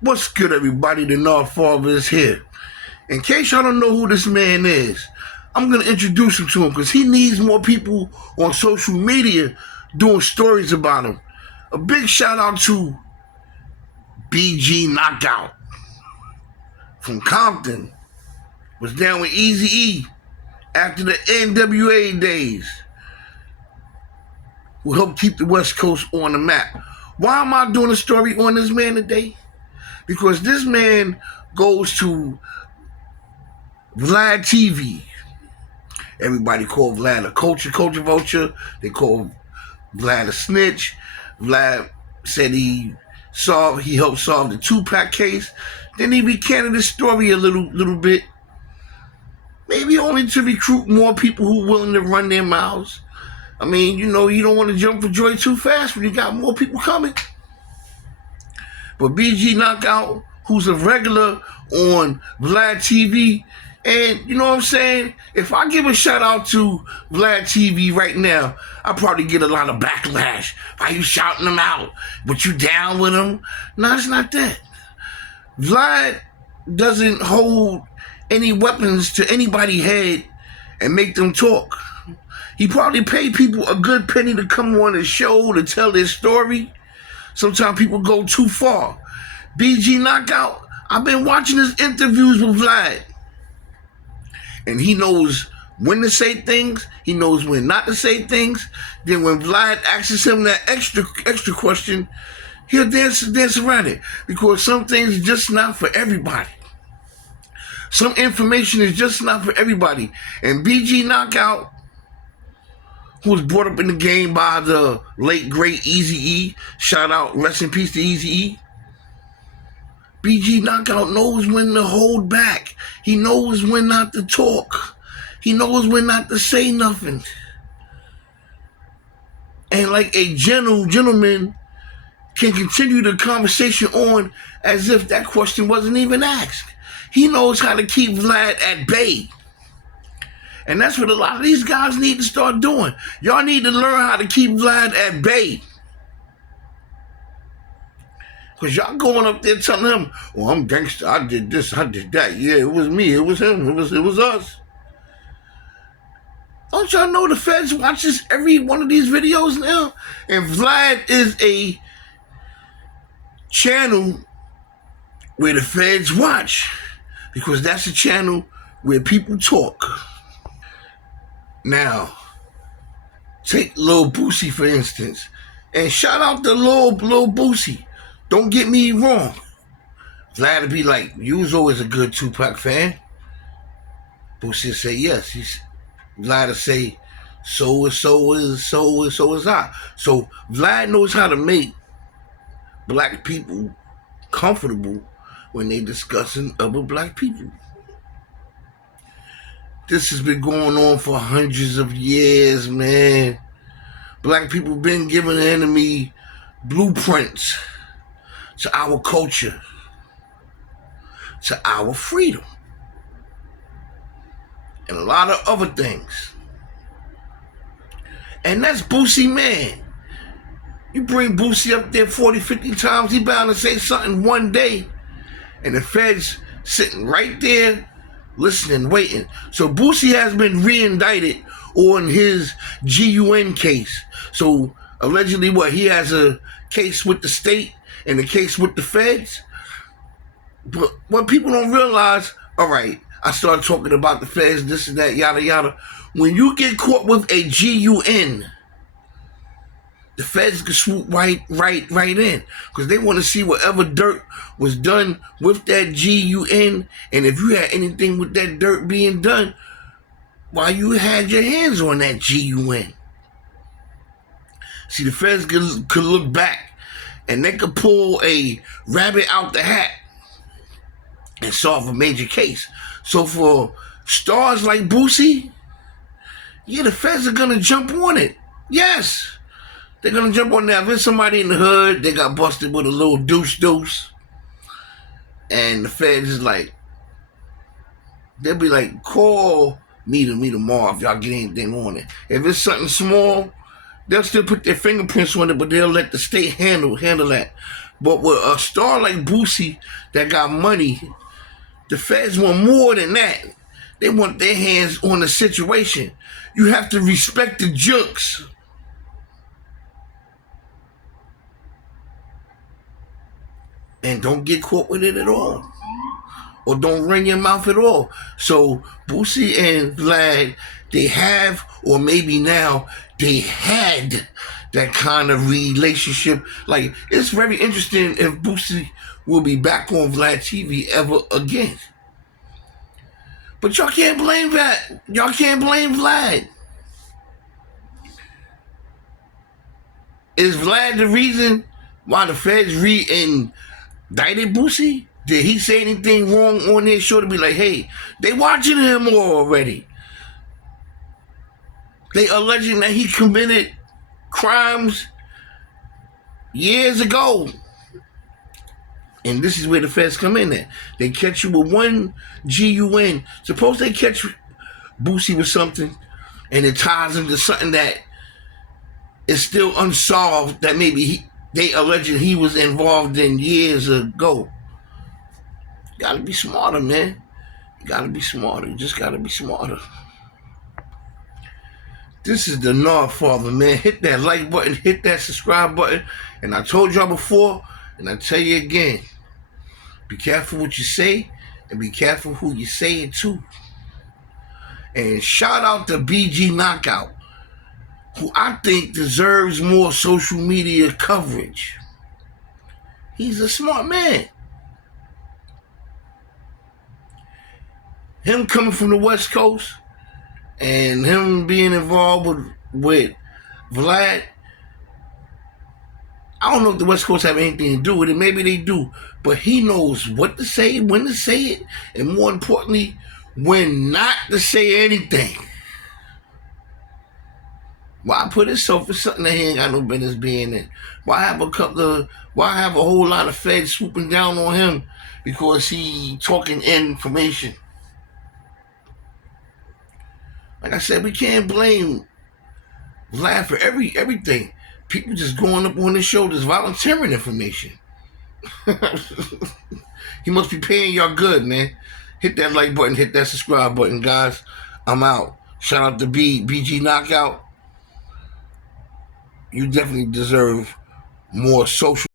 What's good, everybody? The Knowc Father is here. In case y'all don't know who this man is, I'm going to introduce him to him because he needs more people on social media doing stories about him. A big shout out to BG Knockout from Compton. Was down with Eazy-E after the NWA days, who helped keep the West Coast on the map. Why am I doing a story on this man today? Because this man goes to VladTV. Everybody called Vlad a culture vulture. They called Vlad a snitch. Vlad said he helped solve the Tupac case. Then he recanted his story a little bit. Maybe only to recruit more people who are willing to run their mouths. I mean, you don't want to jump for joy too fast when you got more people coming. But BG Knockout, who's a regular on VladTV, and you know what I'm saying? If I give a shout out to VladTV right now, I'll probably get a lot of backlash. Why you shouting him out? But you down with him? No, it's not that. Vlad doesn't hold any weapons to anybody's head and make them talk. He probably paid people a good penny to come on his show to tell their story. Sometimes people go too far. BG Knockout, I've been watching his interviews with Vlad. And he knows when to say things. He knows when not to say things. Then when Vlad asks him that extra question, he'll dance around it. Because some things are just not for everybody. Some information is just not for everybody. And BG Knockout, who was brought up in the game by the late, great Eazy-E. Shout out, rest in peace to Eazy-E. BG Knockout knows when to hold back. He knows when not to talk. He knows when not to say nothing. And like a gentleman can continue the conversation on as if that question wasn't even asked. He knows how to keep Vlad at bay. And that's what a lot of these guys need to start doing. Y'all need to learn how to keep Vlad at bay. Because y'all going up there telling him, oh, I'm gangster, I did this, I did that. Yeah, it was me, it was him, it was us. Don't y'all know the feds watches every one of these videos now? And Vlad is a channel where the feds watch. Because that's a channel where people talk. Now, take Lil Boosie, for instance. And shout out to Lil Boosie. Don't get me wrong. Vlad would be like, you was always a good Tupac fan. Boosie would say, yes. Vlad would say, so is I. So Vlad knows how to make black people comfortable when they discussing other black people. This has been going on for hundreds of years, man. Black people been giving the enemy blueprints to our culture, to our freedom, and a lot of other things. And that's Boosie, man. You bring Boosie up there 40, 50 times, he bound to say something one day, and the feds sitting right there listening, waiting. So Boosie has been re-indicted on his GUN case. So allegedly he has a case with the state and a case with the feds. But what people don't realize, all right, I started talking about the feds, this and that, yada, yada. When you get caught with a GUN, the feds can swoop right in, because they want to see whatever dirt was done with that GUN, and if you had anything with that dirt being done while you had your hands on that GUN. See, the feds could look back, and they could pull a rabbit out the hat and solve a major case. So for stars like Boosie, yeah, the feds are gonna jump on it. Yes. They're going to jump on that. If there's somebody in the hood, they got busted with a little deuce. And the feds is like, they'll be like, call me tomorrow if y'all get anything on it. If it's something small, they'll still put their fingerprints on it, but they'll let the state handle that. But with a star like Boosie that got money, the feds want more than that. They want their hands on the situation. You have to respect the jokes. And don't get caught with it at all. Or don't run your mouth at all. So Boosie and Vlad, they have, or maybe now, they had that kind of relationship. Like, it's very interesting if Boosie will be back on VladTV ever again. But y'all can't blame that. Y'all can't blame Vlad. Is Vlad the reason why the feds re-indicted Boosie? Did he say anything wrong on their show to be like, hey, they watching him already? They alleging that he committed crimes years ago. And this is where the feds come in at. They catch you with one GUN. Suppose they catch Boosie with something and it ties him to something that is still unsolved that maybe they alleged he was involved in years ago. You gotta be smarter, man. You gotta be smarter. You just gotta be smarter. This is the Knowc Father, man. Hit that like button, hit that subscribe button. And I told y'all before, and I tell you again, be careful what you say, and be careful who you say it to. And shout out to BG Knockout, who I think deserves more social media coverage. He's a smart man. Him coming from the West Coast and him being involved with Vlad, I don't know if the West Coast have anything to do with it. Maybe they do. But he knows what to say, when to say it, and more importantly, when not to say anything. Why put himself in something that he ain't got no business being in? Why have a whole lot of feds swooping down on him because he talking information? Like I said, we can't blame Vlad for everything. People just going up on his shoulders, volunteering information. He must be paying y'all good, man. Hit that like button, hit that subscribe button, guys. I'm out. Shout out to BG Knockout. You definitely deserve more social